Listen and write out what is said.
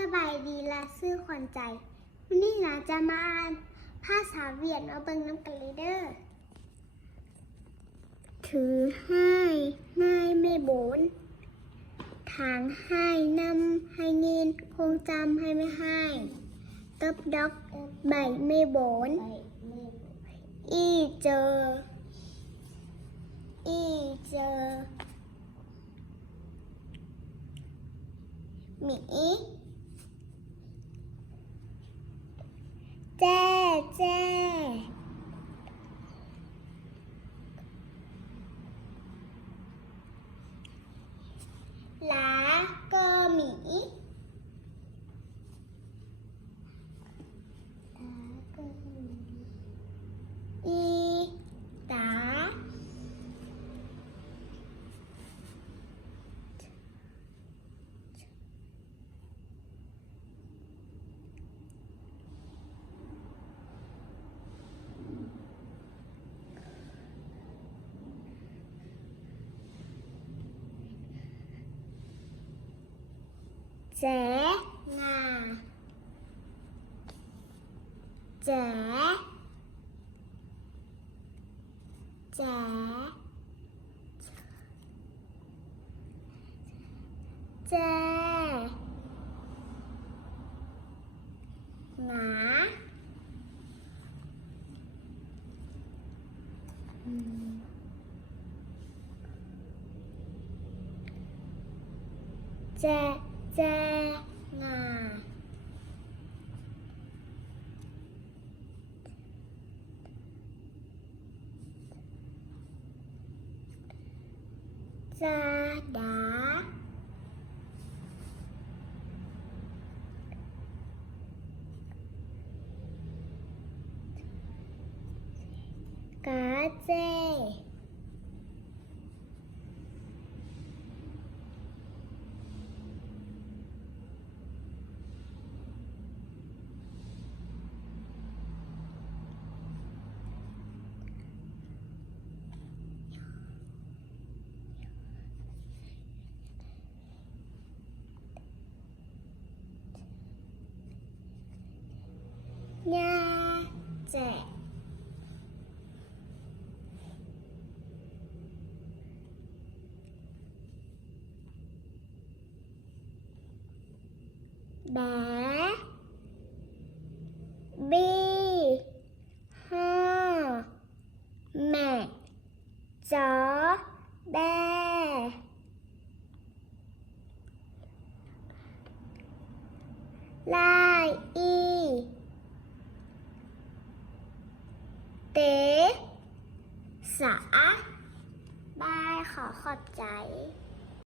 สบายดีและซื่อขวัญใจวันนี้นะจะมาอ่านภาษาเวียดมาเบิ่งน้ำกันเลยเด้อถือให้นายไม่โบนทางให้นำให้เงินคงจำให้ไม่ให้ตบดอกใบไม่โบนอีเจอหมีแจ้หลาก็หมีอีตาแจ๋งาแจ๋หนาแจ้งาจาดากาเจญาแจแบบีฮ่อแม่จอแบลายอีเตสาบายขอบใจ